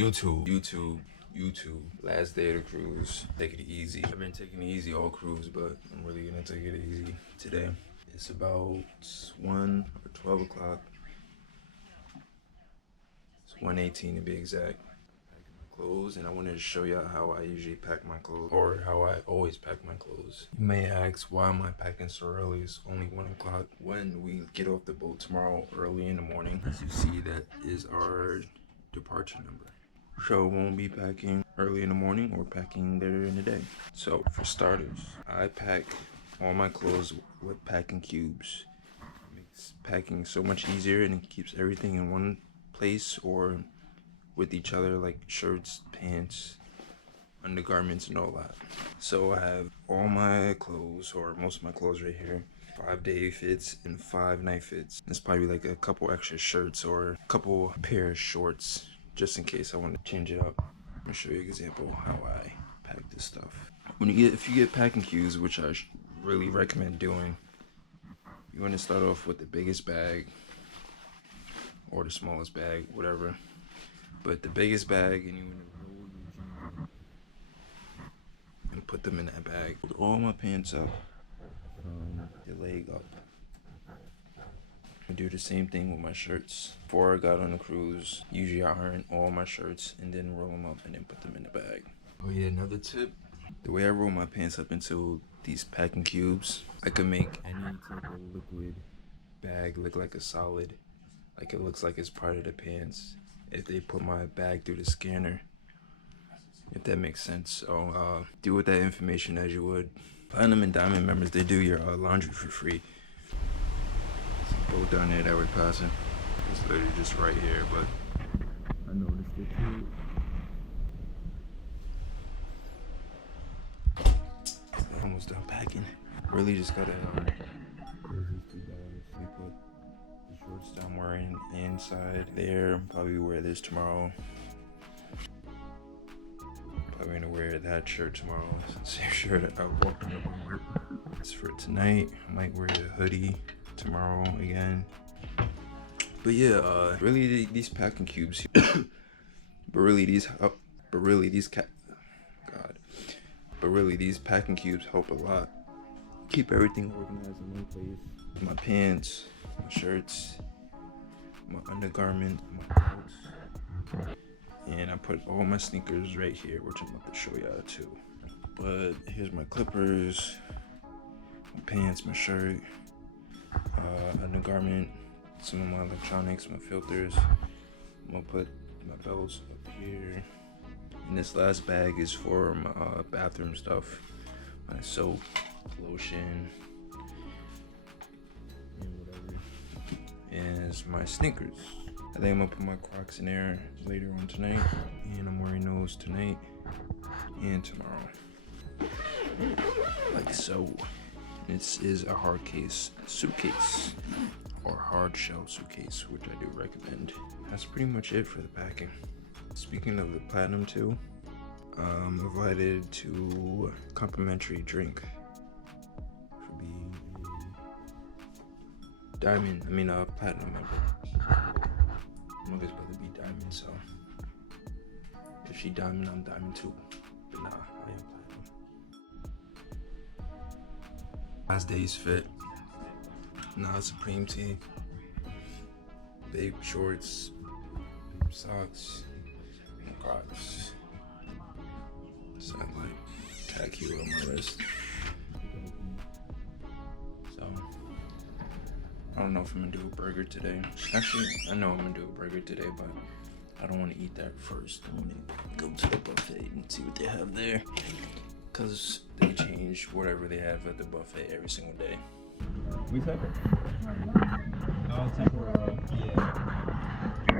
YouTube. Last day of the cruise. Take it easy. I've been taking it easy all cruise, but I'm really gonna take it easy today. It's about 1 or 12 o'clock. It's 1:18 to be exact. Packing my clothes, and I wanted to show y'all how I usually pack my clothes, or how I always pack my clothes. You may ask, why am I packing so early? It's only 1 o'clock. When we get off the boat tomorrow early in the morning, as you see, that is our departure number. So won't be packing early in the morning or packing later in the day. So for starters, I pack all my clothes with packing cubes. It makes packing so much easier, and it keeps everything in one place or with each other, like shirts, pants, undergarments, and all that. So I have all my clothes, or most of my clothes, right here. 5-day fits and 5-night fits. There's probably like a couple extra shirts or a couple pair of shorts, just in case I want to change it up. I'm gonna show you an example how I pack this stuff. If you get packing cubes, which I really recommend doing, you want to start off with the biggest bag or the smallest bag, whatever. But the biggest bag, and you want to roll your jeans and put them in that bag. Put all my pants up, the leg up. I do the same thing with my shirts. Before I got on the cruise, usually I iron all my shirts and then roll them up and then put them in the bag. Oh yeah, another tip. The way I roll my pants up into these packing cubes, I can make any type of liquid bag look like a solid. Like it looks like it's part of the pants if they put my bag through the scanner, if that makes sense. So do with that information as you would. Platinum and Diamond members, they do your laundry for free. Boat down there that we're passing. It's literally just right here, but I noticed it too. Almost done packing. Really just gotta close these 2 bags. We put the shorts that I'm wearing inside there. Probably wear this tomorrow. Probably gonna wear that shirt tomorrow. Same shirt I walked in the work. That's for tonight. I might wear the hoodie tomorrow again. But yeah, really these packing cubes but really these packing cubes help a lot. Keep everything organized in one place. My pants, my shirts, my undergarment, my boots, and I put all my sneakers right here, which I'm about to show y'all too. But here's my clippers, my pants, my shirt, undergarment, some of my electronics, my filters. I'm gonna put my belts up here. And this last bag is for my bathroom stuff, my soap, lotion, and whatever. And it's my sneakers. I think I'm gonna put my Crocs in there later on tonight, and I'm wearing those tonight and tomorrow, like so. This is a hard case suitcase, or hard shell suitcase, which I do recommend. That's pretty much it for the packing. Speaking of the Platinum too, I'm invited to a complimentary drink for being a Platinum member. My mother's about to be Diamond, so if she Diamond, I'm Diamond too. But nah, I am Platinum. Last day's fit. Nah, Supreme tee, babe shorts, babe socks, and Crocs. Something like tattoo on my wrist. So I don't know if I'm gonna do a burger today. Actually, I know I'm gonna do a burger today, but I don't want to eat that first. I want to go to the buffet and see what they have there, because they change whatever they have at the buffet every single day. We take it. Oh, temporary. Yeah.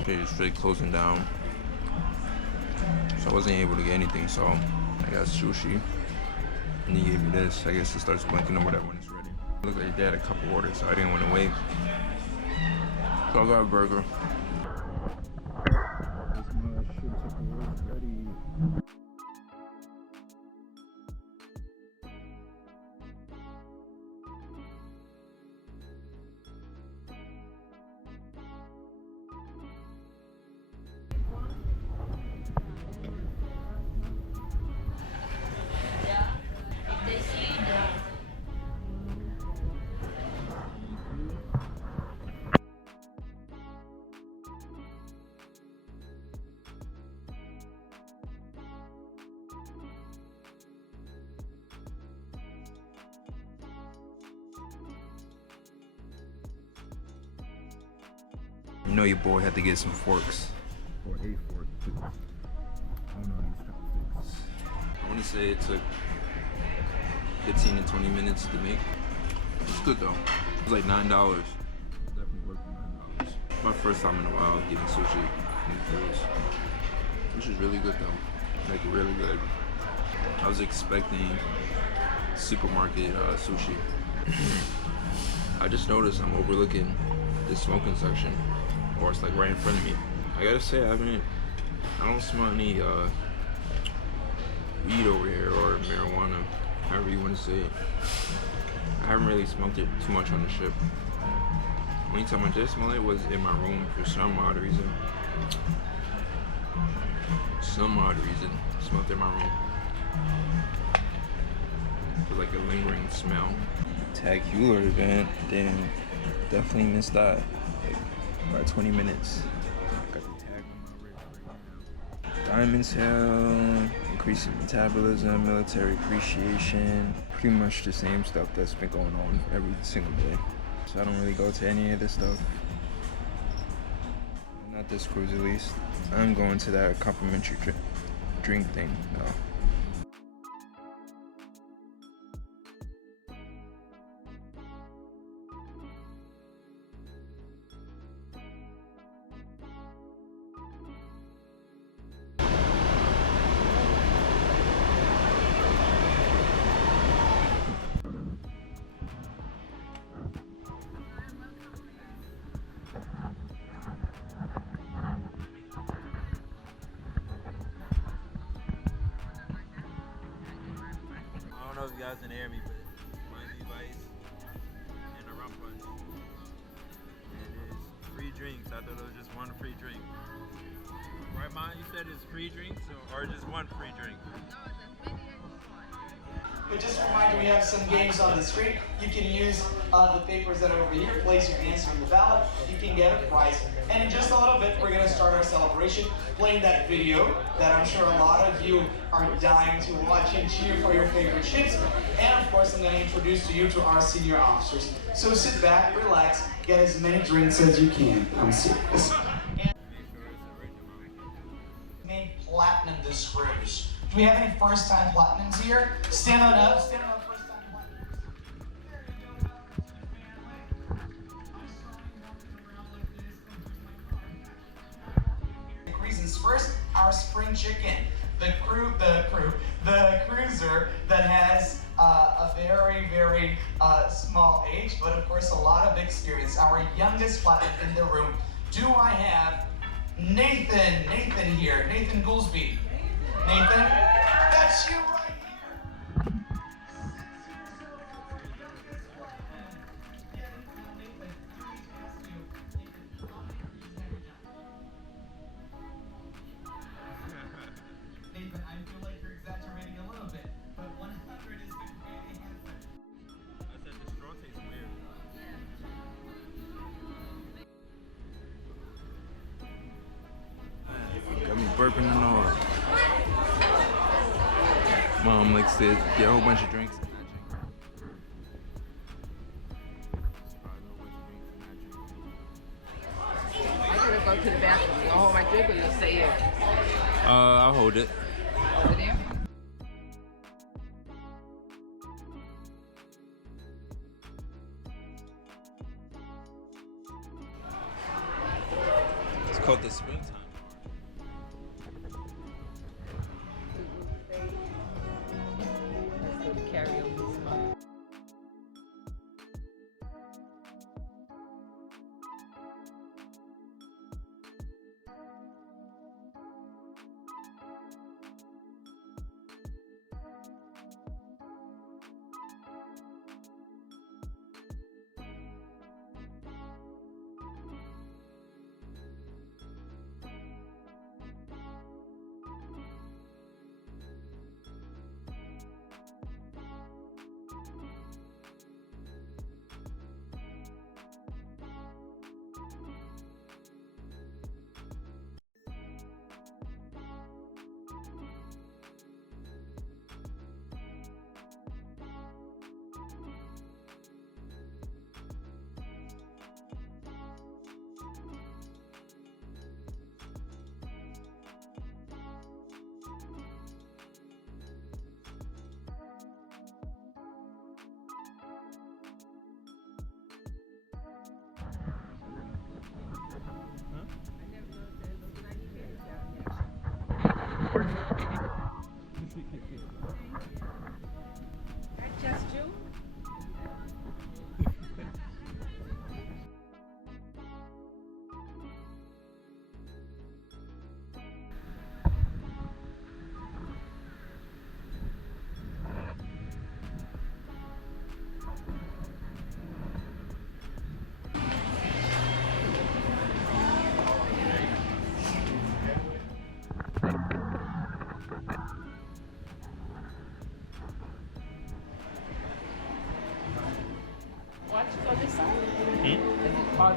Okay, it's really closing down, so I wasn't able to get anything. So I got sushi, and he gave me this. I guess it starts blinking or whatever when it's ready. It looked like they had a couple orders, so I didn't want to wait. So I got a burger. know your boy had to get some forks. Or a fork, too. I don't know these chopsticks. I want to say it took 15 to 20 minutes to make. It's good though. It was like $9. Definitely worth the $9. My first time in a while getting sushi in Phillies. Which is really good though. Like really good. I was expecting supermarket sushi. I just noticed I'm overlooking the smoking section, or it's like right in front of me. I gotta say I don't smell any weed over here, or marijuana, however you want to say it. I haven't really smoked it too much on the ship. Only time I did smell it was in my room for some odd reason. Smelled it in my room. It was like a lingering smell. Tag Hewler event, damn, definitely missed that. Like about 20 minutes. Got the tag on my wrist right now. Diamond sale, increasing metabolism, military appreciation. Pretty much the same stuff that's been going on every single day. So I don't really go to any of this stuff. Not this cruise at least. I'm going to that complimentary drink thing though. I don't know if you guys can hear me, but Miami Vice and a rum punch. And it is free drinks. I thought it was just one free drink. Right, Ma? You said it's free drinks or just one free drink? But just a reminder, we have some games on the screen. You can use the papers that are over here, place your answer in the ballot. You can get a prize. And in just a little bit, we're going to start our celebration, playing that video that I'm sure a lot of you are dying to watch and cheer for your favorite ships. And of course, I'm going to introduce you to our senior officers. So sit back, relax, get as many drinks as you can. I'm serious. Made platinum this cruise. Do we have any first-time platinums here? Stand on up, stand on up, first-time platinums. Reasons first, our spring chicken. The cruiser that has a very, very small age, but of course a lot of experience. Our youngest platinum in the room. Do I have Nathan here? Nathan Goolsby. Nathan, that's you right here. 6 years old. Nathan, I feel like you're exaggerating a little bit, but 100 is the great answer. I said the straw tastes weird. Got me burping and all. Mom likes to get a whole bunch of drinks. I gotta go to the bathroom. You hold my drink or you stay here? I'll hold it. Over there? It's called the springtime. Let's go to karaoke spot.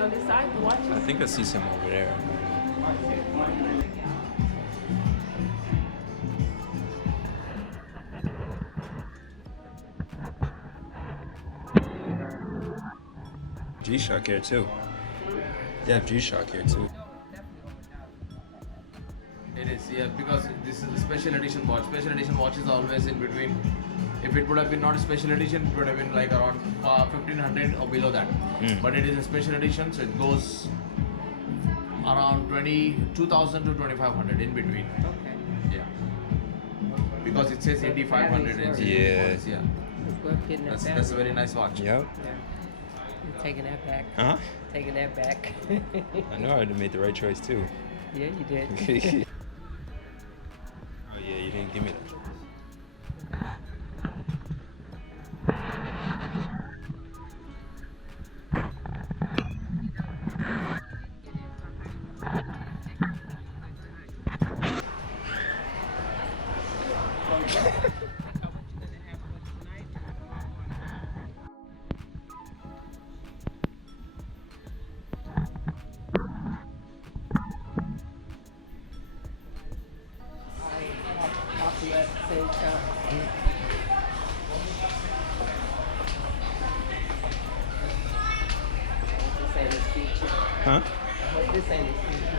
on this side to watch I it? think I see some over there. G-Shock here too. They have G-Shock here too. It is, yeah, because this is a special edition watch. Special edition watch is always in between. If it would have been not a special edition, it would have been like around 1500 or below that. But it is a special edition, so it goes around 2000 to 2500 in between. Okay. Yeah. Because it says 8500 in Yeah. watches, yeah. It's worth getting that back. That's a very nice watch. Yep. Yeah. You're taking that back. Huh? Taking that back. I know I made the right choice too. Yeah, you did. Oh yeah, you didn't give me that. Coffee at the same time. This ain't his future. Huh? I hope this ain't his future.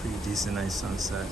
Pretty decent nice sunset.